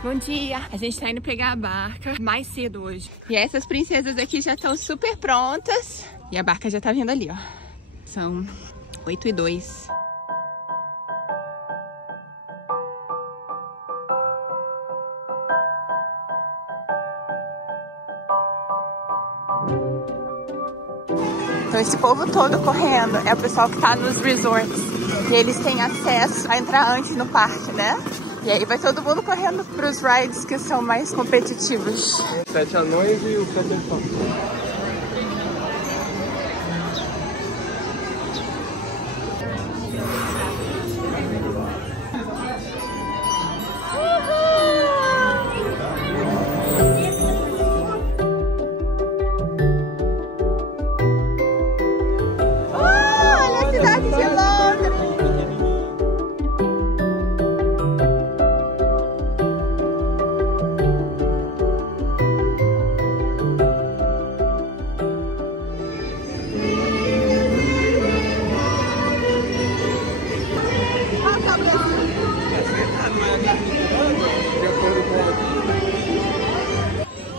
Bom dia! A gente tá indo pegar a barca mais cedo hoje. E essas princesas aqui já estão super prontas. E a barca já tá vindo ali, ó. São 8h02. Então esse povo todo correndo é o pessoal que tá nos resorts. E eles têm acesso a entrar antes no parque, né? E aí vai todo mundo correndo pros rides que são mais competitivos. 7 anões e o Peter Pan.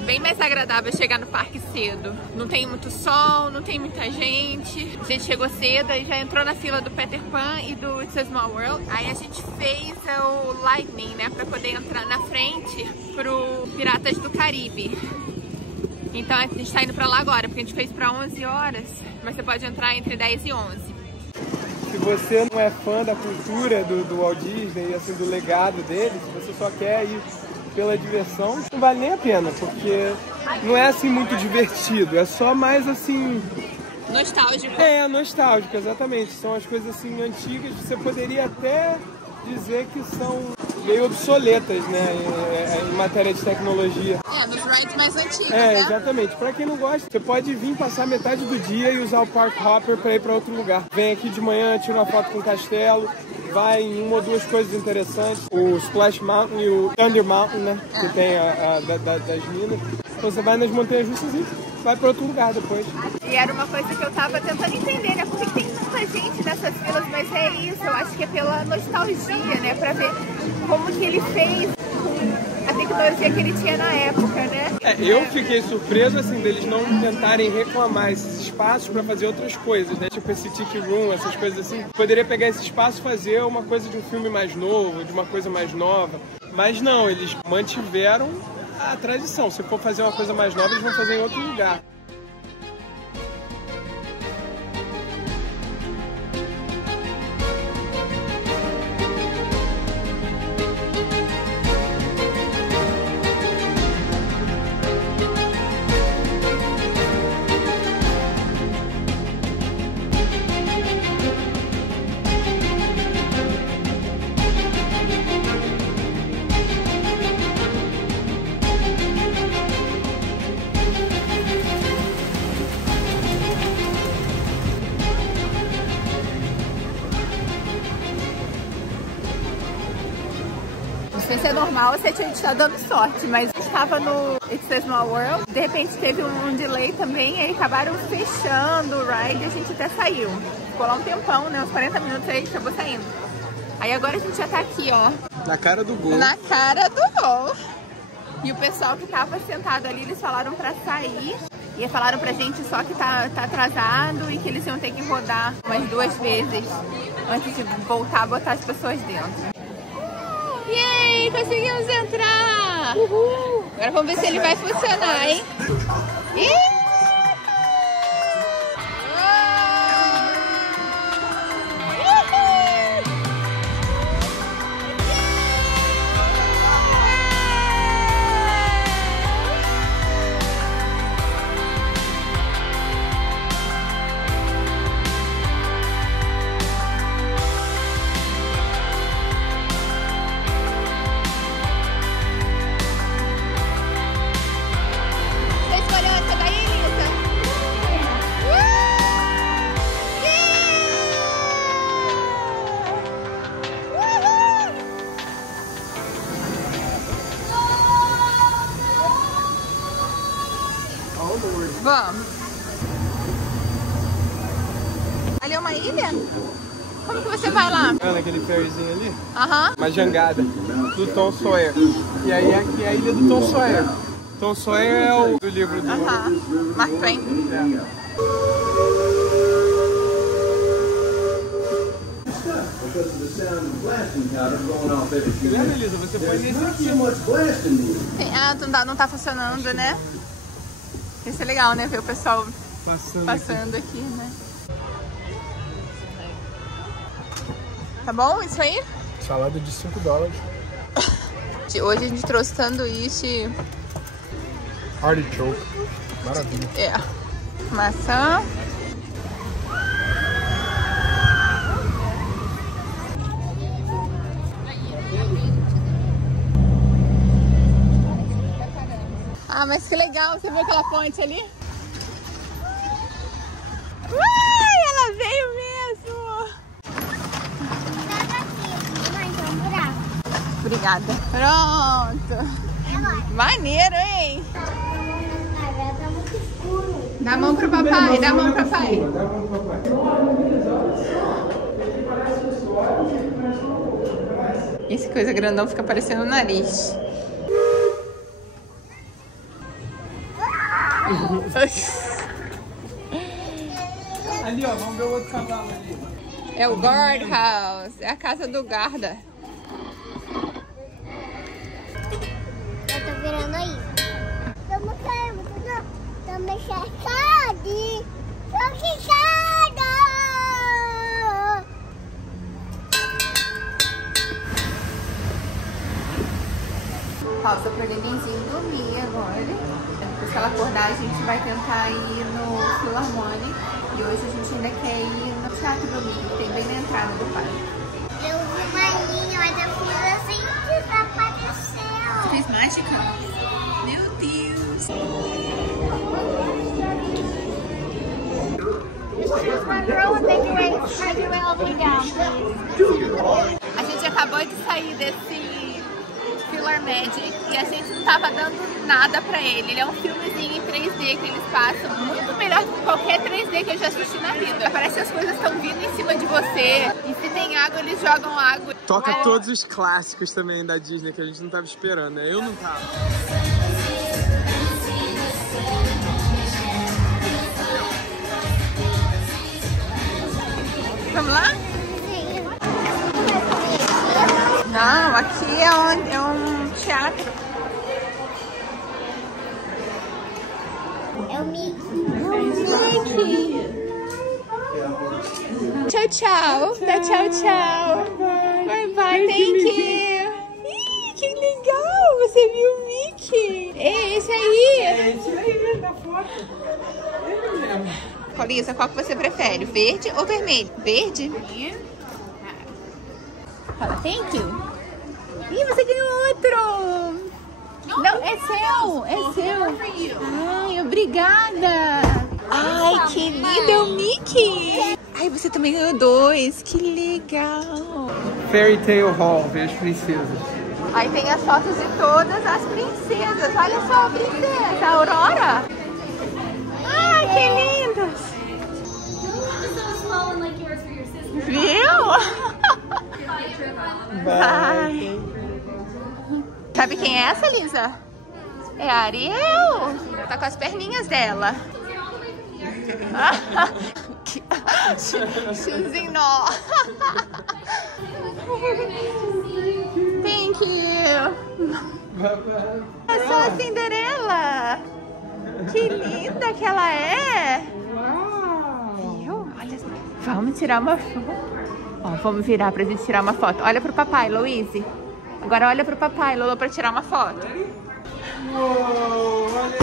Bem mais agradável chegar no parque cedo. Não tem muito sol, não tem muita gente. A gente chegou cedo e já entrou na fila do Peter Pan e do It's a Small World. Aí a gente fez o Lightning, né, pra poder entrar na frente pro Piratas do Caribe. Então a gente tá indo pra lá agora, porque a gente fez pra 11 horas, mas você pode entrar entre 10 e 11. Se você não é fã da cultura do Walt Disney, assim, do legado dele, se você só quer ir pela diversão, não vale nem a pena, porque não é assim muito divertido, é só mais assim... Nostálgico. É, nostálgico, exatamente. São as coisas assim antigas, você poderia até dizer que são meio obsoletas, né, em matéria de tecnologia. É, nos rides mais antigos, né? né? Exatamente. Pra quem não gosta, você pode vir passar metade do dia e usar o Park Hopper pra ir pra outro lugar. Vem aqui de manhã, tira uma foto com o castelo, vai em uma ou duas coisas interessantes. O Splash Mountain e o Thunder Mountain, né? Que tem das minas. Então você vai nas montanhas russas e vai pra outro lugar depois. E era uma coisa que eu tava tentando entender, né? Por que tem tanta gente nessas filas? Mas é isso, eu acho que é pela nostalgia, né? Pra ver como que ele fez com a tecnologia que ele tinha na época, né? Eu fiquei surpreso, assim, deles não tentarem reclamar esses espaços pra fazer outras coisas, né? Tipo esse Tiki Room, essas coisas assim. Poderia pegar esse espaço e fazer uma coisa de um filme mais novo, de uma coisa mais nova. Mas não, eles mantiveram a tradição. Se for fazer uma coisa mais nova, eles vão fazer em outro lugar. Se isso é normal, você tinha estar dando sorte, mas estava no It's a Small World, de repente teve um delay também, aí acabaram fechando o ride e a gente até saiu. Ficou lá um tempão, né, uns 40 minutos aí, acabou saindo. Aí agora a gente já tá aqui, ó. Na cara do gol. Na cara do gol. E o pessoal que tava sentado ali, eles falaram pra sair. E falaram pra gente só que tá atrasado e que eles iam ter que rodar umas 2 vezes antes de voltar a botar as pessoas dentro. Yay! Conseguimos entrar! Uhul! Agora vamos ver se ele vai funcionar, hein? Vamos. Ali é uma ilha? Como que você vai lá? Naquele ferryzinho ali? Aham. Uma jangada do Tom Sawyer. E aí aqui é a ilha do Tom Sawyer. Tom Sawyer é o do livro do... Mark Twain. Lembra, Elisa? Você foi nesse aqui. Ah, não tá funcionando, né? Isso é legal, né? Ver o pessoal passando aqui, né? Tá bom isso aí? Salada de $5. Hoje a gente trouxe sanduíche. Artichoke. Maravilha. É. Maçã. Ah, mas que legal. Você viu aquela ponte ali? Uai, ela veio mesmo. Obrigada. Pronto. Maneiro, hein? Dá a mão pro papai, dá a mão pro papai. Esse coisa grandão fica parecendo o nariz. Ali, ó, vamos ver o outro cavalo ali. É o guardhouse, é a casa do guarda. Eu tô virando aí. Estamos cercados. Estamos cercados. Pausa pro nenenzinho dormir agora. Depois que ela acordar, a gente vai tentar ir no Philharmonic. E hoje a gente ainda quer ir no Teatro do Mickey, que tem bem na entrada do parque. Eu vi uma linha, mas eu fiz assim que desapareceu. Fez mágica? Meu Deus! A gente acabou de sair desse Philharmonic e a gente não tava dando nada pra ele. Ele é um filmezinho em 3D que eles passam, muito melhor do que qualquer 3D que eu já assisti na vida. Parece que as coisas estão vindo em cima de você e se tem água, eles jogam água. Toca todos os clássicos também da Disney que a gente não tava esperando, né? Eu não tava. Vamos lá? Não, aqui é um teatro. É o Mickey. Tchau, tchau. Dá tchau, tchau. Bye, bye. Thank you. Ih, que legal. Você viu o Mickey? É esse aí. É esse aí, da foto. Ele mesmo. Paulista, qual que você prefere? Verde ou vermelho? Verde? Fala, thank you. Ih, você ganhou outro. Não, é seu. É seu. Ai, obrigada. Ai, que lindo, é o Mickey. Ai, você também ganhou 2. Que legal. Fairy Tale Hall, ver as princesas. Aí tem as fotos de todas as princesas. Olha só a princesa, a Aurora. Ai, que lindas. Viu? Vai. Sabe quem é essa, Lisa? É a Ariel. Tá com as perninhas dela. Choosing nó. Thank you. É só a Cinderela. Que linda que ela é. Viu? Olha, vamos tirar uma foto. Ó, vamos virar pra gente tirar uma foto. Olha pro papai, Louise. Agora olha pro papai, Lolo, pra tirar uma foto. Uou, olha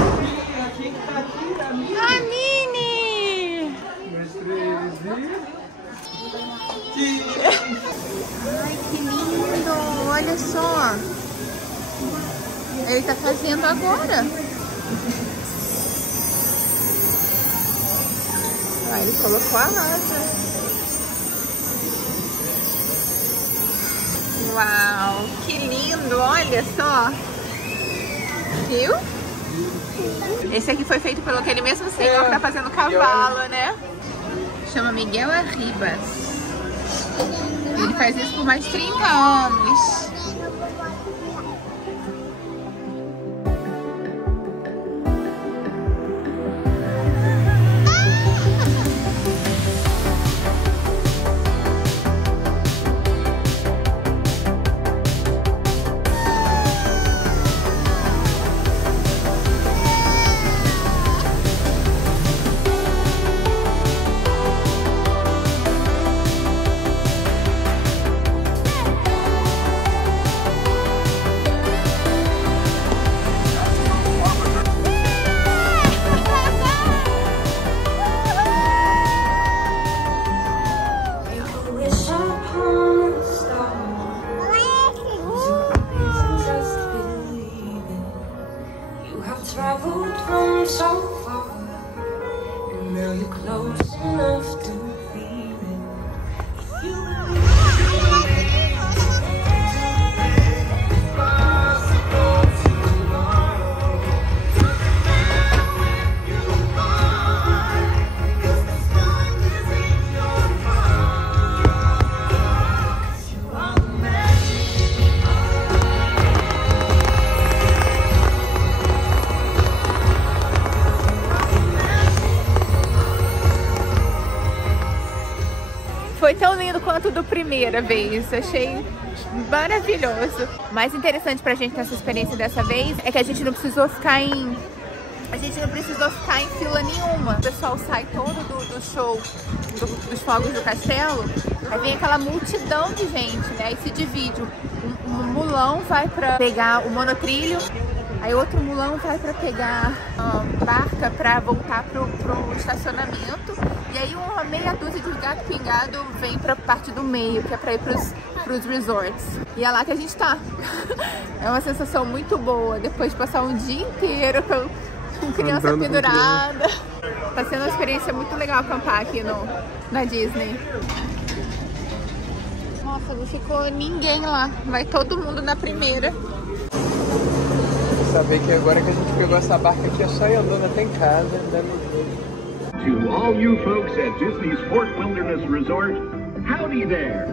aqui, quem tá aqui? A Minnie. A Minnie! 2, 3 e... Ai, que lindo! Olha só. Ele tá fazendo agora. Ah, ele colocou a asa. Uau, que lindo, olha só. Viu? Esse aqui foi feito pelo aquele mesmo senhor que tá fazendo cavalo, né? Chama Miguel Arribas. Ele faz isso por mais de 30 anos. Traveled from so far, and now you're close enough to feel it. You Foi tão lindo quanto da primeira vez, achei maravilhoso. O mais interessante pra gente nessa experiência dessa vez é que a gente não precisou ficar em fila nenhuma. O pessoal sai todo do show dos fogos do castelo, aí vem aquela multidão de gente, né? Aí se divide. Um mulão vai pra pegar o monotrilho, aí outro mulão vai pra pegar a barca pra voltar pro estacionamento. E aí uma meia dúzia de gato pingado vem pra parte do meio, que é pra ir pros resorts. E é lá que a gente tá. É uma sensação muito boa, depois de passar um dia inteiro com criança pendurada. Tá sendo uma experiência muito legal acampar aqui na Disney. Nossa, não ficou ninguém lá. Vai todo mundo na primeira. Saber que agora que a gente pegou essa barca aqui é só ir andando até em casa, andando. To all you folks at Disney's Fort Wilderness Resort, howdy there!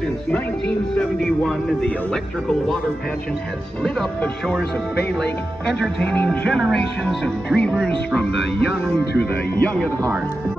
Since 1971, the electrical water pageant has lit up the shores of Bay Lake, entertaining generations of dreamers from the young to the young at heart.